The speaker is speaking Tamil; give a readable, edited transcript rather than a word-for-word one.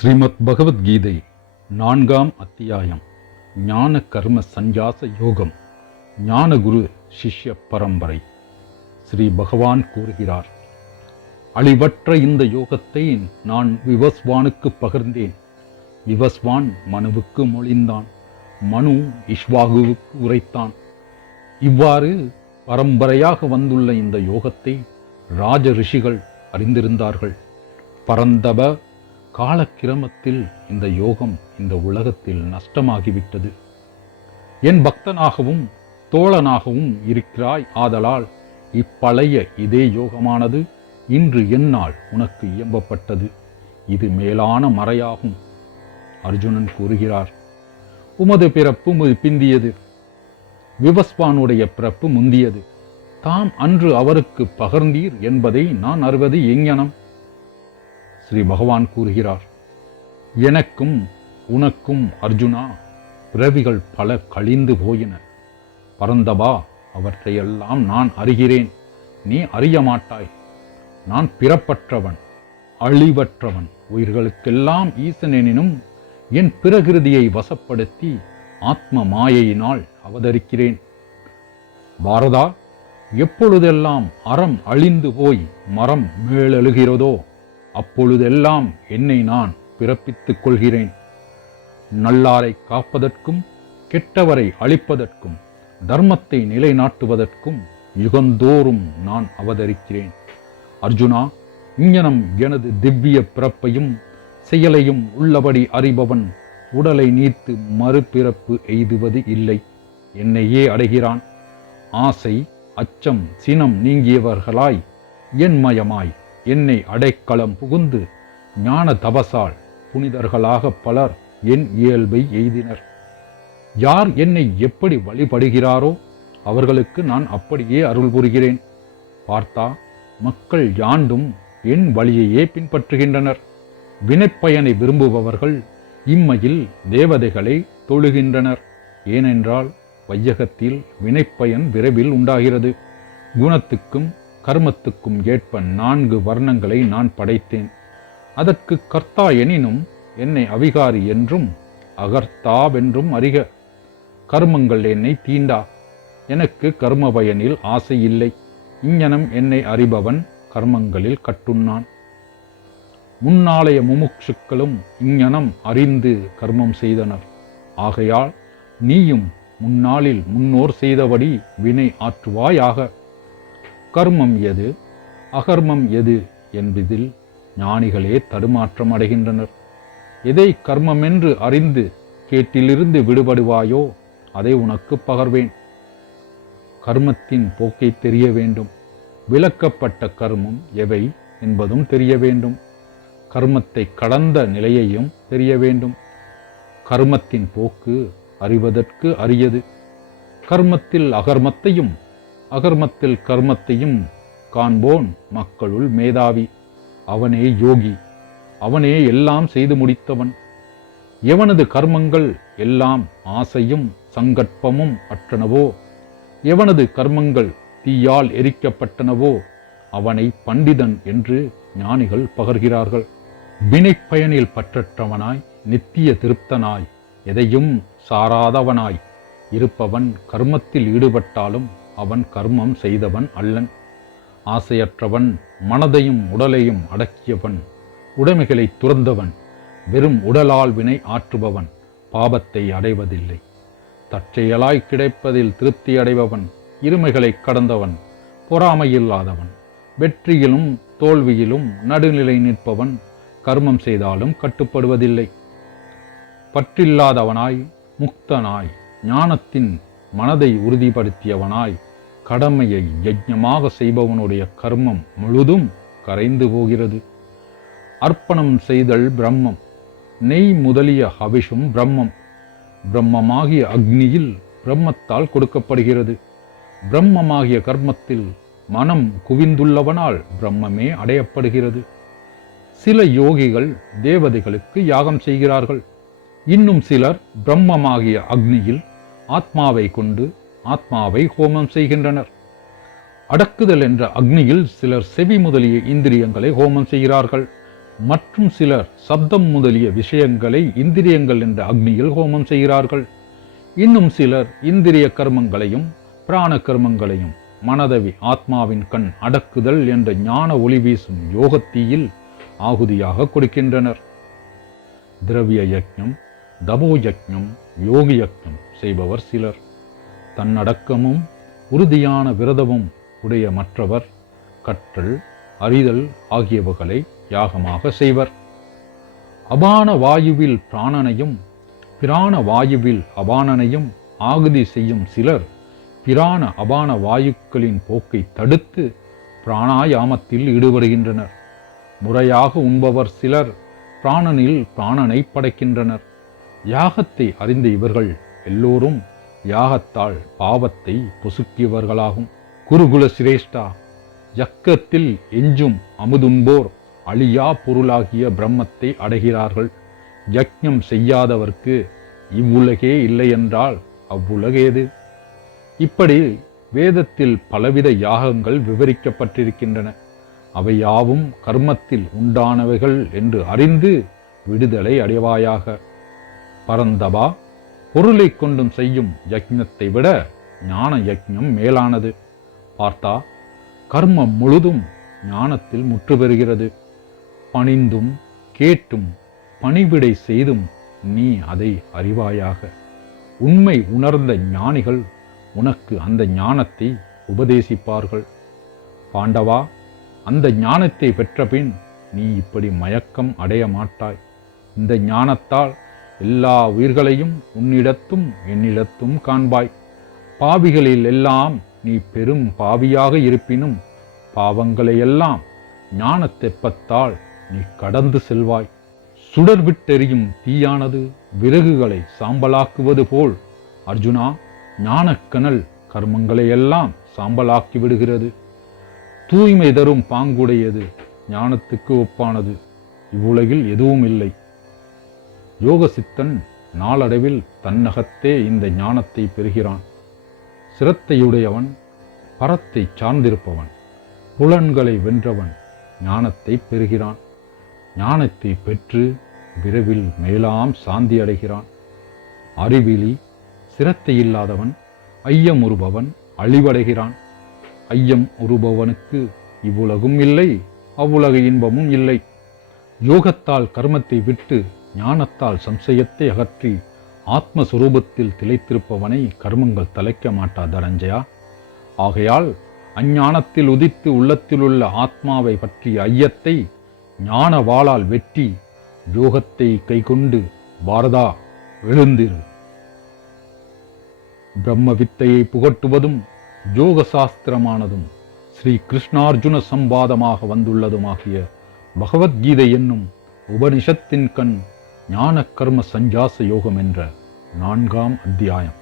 ஸ்ரீமத் பகவத்கீதை 4ஆம் அத்தியாயம் ஞான கர்ம சந்நியாச யோகம். ஞானகுரு சிஷ்ய பரம்பரை. ஸ்ரீ பகவான் கூறுகிறார், அழிவற்ற இந்த யோகத்தை நான் விவஸ்வானுக்கு பகிர்ந்தேன். விவஸ்வான் மனுவுக்கு மொழிந்தான், மனு இஷ்வாகுவுக்கு உரைத்தான். இவ்வாறு பரம்பரையாக வந்துள்ள இந்த யோகத்தை ராஜ ரிஷிகள் அறிந்திருந்தார்கள். பரந்தப காலக்கிரமத்தில் இந்த யோகம் இந்த உலகத்தில் நஷ்டமாகிவிட்டது. என் பக்தனாகவும் தோழனாகவும் இருக்கிறாய், ஆதலால் இப்பழைய இதே யோகமானது இன்று என்னால் உனக்கு இயம்பப்பட்டது. இது மேலான மறையாகும். அர்ஜுனன் கூறுகிறார், உமது பிறப்பு பிந்தியது, விவஸ்வானுடைய பிறப்பு முந்தியது. தாம் அன்று அவருக்கு பகர்ந்தீர் என்பதை நான் அறிவது எங்ஙனம்? ஸ்ரீ பகவான் கூறுகிறார், எனக்கும் உனக்கும் அர்ஜுனா பிறவிகள் பல கழிந்து போயின. பரந்தபா, அவற்றையெல்லாம் நான் அறிகிறேன், நீ அறிய மாட்டாய். நான் பிறப்பற்றவன், அழிவற்றவன், உயிர்களுக்கெல்லாம் ஈசனெனினும் என் பிரகிருதியை வசப்படுத்தி ஆத்ம மாயையினால் அவதரிக்கிறேன். பாரதா, எப்பொழுதெல்லாம் அறம் அழிந்து போய் மரம் மேலெழுகிறதோ அப்பொழுதெல்லாம் என்னை நான் பிறப்பித்துக் கொள்கிறேன். நல்லாரை காப்பதற்கும் கெட்டவரை அழிப்பதற்கும் தர்மத்தை நிலைநாட்டுவதற்கும் யுகந்தோறும் நான் அவதரிக்கிறேன். அர்ஜுனா, இங்ஙனம் எனது திவ்ய பிறப்பையும் செயலையும் உள்ளபடி அறிபவன் உடலை நீத்து மறுபிறப்பு எய்துவது இல்லை, என்னையே அடைகிறான். ஆசை அச்சம் சினம் நீங்கியவர்களாய் என்மயமாய் என்னை அடைக்கலம் புகுந்து ஞான தபசால் புனிதர்களாக பலர் என் இயல்பை எய்தினர். யார் என்னை எப்படி வழிபடுகிறாரோ அவர்களுக்கு நான் அப்படியே அருள் புரிகிறேன். பார்த்தா, மக்கள் யாண்டும் என் வழியையே பின்பற்றுகின்றனர். வினைப்பயனை விரும்புபவர்கள் இம்மையில் தேவதைகளை தொழுகின்றனர். ஏனென்றால் வையகத்தில் வினைப்பயன் விரைவில் உண்டாகிறது. குணத்துக்கும் கர்மத்துக்கும் ஏற்ப 4 வர்ணங்களை நான் படைத்தேன். அதற்கு கர்த்தா எனினும் என்னை அவிகாரி என்றும் அகர்த்தாவென்றும் அறிக. கர்மங்கள் என்னை தீண்டா, எனக்கு கர்ம பயனில் ஆசை இல்லை. இங்ஙனம் என்னை அறிபவன் கர்மங்களில் கட்டுண்ணான். முன்னாளைய முமுட்சுக்களும் இங்ஙனம் அறிந்து கர்மம் செய்தனர். ஆகையால் நீயும் முன்னாளில் முன்னோர் செய்தபடி வினை ஆற்றுவாயாக. கர்மம் எது அகர்மம் எது என்பதில் ஞானிகளே தடுமாற்றம் அடைகின்றனர். எதை கர்மமென்று அறிந்து கேட்டிலிருந்து விடுபடுவாயோ அதை உனக்கு பகர்வேன். கர்மத்தின் போக்கை தெரிய வேண்டும். விலக்கப்பட்ட கர்மம் எவை என்பதும் தெரிய வேண்டும். கர்மத்தை கடந்த நிலையையும் தெரிய வேண்டும். கர்மத்தின் போக்கு அறிவதற்கு அரியது. கர்மத்தில் அகர்மத்தையும் அகர்மத்தில் கர்மத்தையும் காண்போன் மக்களுள் மேதாவி. அவனே யோகி, அவனே எல்லாம் செய்து முடித்தவன். எவனது கர்மங்கள் எல்லாம் ஆசையும் சங்கற்பமும் அற்றனவோ, எவனது கர்மங்கள் தீயால் எரிக்கப்பட்டனவோ அவனை பண்டிதன் என்று ஞானிகள் பகர்கிறார்கள். வினைப்பயனில் பற்றற்றவனாய் நித்திய திருப்தனாய் எதையும் சாராதவனாய் இருப்பவன் கர்மத்தில் ஈடுபட்டாலும் அவன் கர்மம் செய்தவன் அல்லன். ஆசையற்றவன், மனதையும் உடலையும் அடக்கியவன், உடைமைகளை துறந்தவன், வெறும் உடலால் வினை ஆற்றுபவன் பாபத்தை அடைவதில்லை. தற்செயலாய் கிடைப்பதில் திருப்தி அடைபவன், இருமைகளை கடந்தவன், பொறாமையில்லாதவன், வெற்றியிலும் தோல்வியிலும் நடுநிலை நிற்பவன் கர்மம் செய்தாலும் கட்டுப்படுவதில்லை. பற்றில்லாதவனாய் முக்தனாய் ஞானத்தின் மனதை உறுதிப்படுத்தியவனாய் கடமையை யஜ்ஞமாக செய்பவனுடைய கர்மம் முழுதும் கரைந்து போகிறது. அர்ப்பணம் செய்தல் பிரம்மம், நெய் முதலிய ஹவிஷும் பிரம்மம். பிரம்மமாகிய அக்னியில் பிரம்மத்தால் கொடுக்கப்படுகிறது. பிரம்மமாகிய கர்மத்தில் மனம் குவிந்துள்ளவனால் பிரம்மமே அடையப்படுகிறது. சில யோகிகள் தேவதைகளுக்கு யாகம் செய்கிறார்கள். இன்னும் சிலர் பிரம்மமாகிய அக்னியில் ஆத்மாவை கொண்டு ஆத்மாவை ஹோமம் செய்கின்றனர். அடக்குதல் என்ற அக்னியில் சிலர் செவி முதலிய இந்திரியங்களை ஹோமம் செய்கிறார்கள். மற்றும் சிலர் சப்தம் முதலிய விஷயங்களை இந்திரியங்கள் என்ற அக்னியில் ஹோமம் செய்கிறார்கள். இன்னும் சிலர் இந்திரிய கர்மங்களையும் பிராண கர்மங்களையும் மனதவி ஆத்மாவின் கண் அடக்குதல் என்ற ஞான ஒளி வீசும் யோகத்தீயில் ஆகுதியாக கொடுக்கின்றனர். திரவிய யக்ஞம், தபோ யக்ஞம், யோகி யக்ஞம் செய்பவர் சிலர். தன்னடக்கமும் உறுதியான விரதமும் உடைய மற்றவர் கற்றல், அறிதல் ஆகியவைகளை யாகமாக செய்வர். அபான வாயுவில் பிராணனையும் பிராண வாயுவில் அபானனையும் ஆகுதி செய்யும் சிலர் பிராண அபான வாயுக்களின் போக்கை தடுத்து பிராணாயாமத்தில் ஈடுபடுகின்றனர். முறையாக உண்பவர் சிலர் பிராணனில் பிராணனை படைக்கின்றனர். யாகத்தை அறிந்த இவர்கள் எல்லோரும் யாகத்தால் பாவத்தை பொசுக்கியவர்களாகும். குருகுல சிரேஷ்டா, யக்கத்தில் எஞ்சும் அமுதுன்போர் அழியா பொருளாகிய பிரம்மத்தை அடைகிறார்கள். யக்ஞம் செய்யாதவர்க்கு இவ்வுலகே இல்லை என்றால் அவ்வுலகேது? இப்படி வேதத்தில் பலவித யாகங்கள் விவரிக்கப்பட்டிருக்கின்றன. அவை யாவும் கர்மத்தில் உண்டானவைகள் என்று அறிந்து விடுதலை அடைவாயாக. பரந்தபா, பொருளை கொண்டும் செய்யும் யக்ஞத்தை விட ஞான யக்ஞம் மேலானது. பார்த்தா, கர்மம் முழுதும் ஞானத்தில் முற்று பெறுகிறது. பணிந்தும் கேட்டும் பணிவிடை செய்தும் நீ அதை அறிவாயாக. உண்மை உணர்ந்த ஞானிகள் உனக்கு அந்த ஞானத்தை உபதேசிப்பார்கள். பாண்டவா, அந்த ஞானத்தை பெற்றபின் நீ இப்படி மயக்கம் அடைய மாட்டாய். இந்த ஞானத்தால் எல்லா உயிர்களையும் உன்னிடத்தும் என்னிடத்தும் காண்பாய். பாவிகளில் எல்லாம் நீ பெரும் பாவியாக இருப்பினும் பாவங்களையெல்லாம் ஞான தெப்பத்தால் நீ கடந்து செல்வாய். சுடர் விட்டெறியும் தீயானது விறகுகளை சாம்பலாக்குவது போல் அர்ஜுனா, ஞானக்கனல் கர்மங்களையெல்லாம் சாம்பலாக்கி விடுகிறது. தூய்மை தரும் பாங்குடையது, ஞானத்துக்கு ஒப்பானது இவ்வுலகில் எதுவும் இல்லை. யோக சித்தன் நாளடைவில் தன்னகத்தே இந்த ஞானத்தை பெறுகிறான். சிரத்தையுடையவன், பரத்தை சார்ந்திருப்பவன், புலன்களை வென்றவன் ஞானத்தை பெறுகிறான். ஞானத்தை பெற்று விரைவில் மேலாம் சாந்தி அடைகிறான். அறிவிலி, சிரத்தை இல்லாதவன், ஐயம் உறுபவன் அழிவடைகிறான். ஐயம் உறுபவனுக்கு இவ்வுலகும் இல்லை, அவ்வுலக இன்பமும் இல்லை. யோகத்தால் கர்மத்தை விட்டு ஞானத்தால் சம்சயத்தை அகற்றி ஆத்மஸ்வரூபத்தில் திளைத்திருப்பவனை கர்மங்கள் தலைக்க மாட்டா தனஞ்சயா. ஆகையால் அஞ்ஞானத்தில் உதித்து உள்ளத்திலுள்ள ஆத்மாவை பற்றிய ஐயத்தை ஞான வாளால் வெற்றி யோகத்தை கைக்கொண்டு பாரதா எழுந்திரு. பிரம்ம வித்தையை புகட்டுவதும் யோக சாஸ்திரமானதும் ஸ்ரீ கிருஷ்ணார்ஜுன சம்பாதமாக வந்துள்ளதுமாகிய பகவத்கீதை என்னும் உபனிஷத்தின் கண் ஞான கர்ம சந்நியாச யோகம் என்ற 4ஆம் அத்தியாயம்.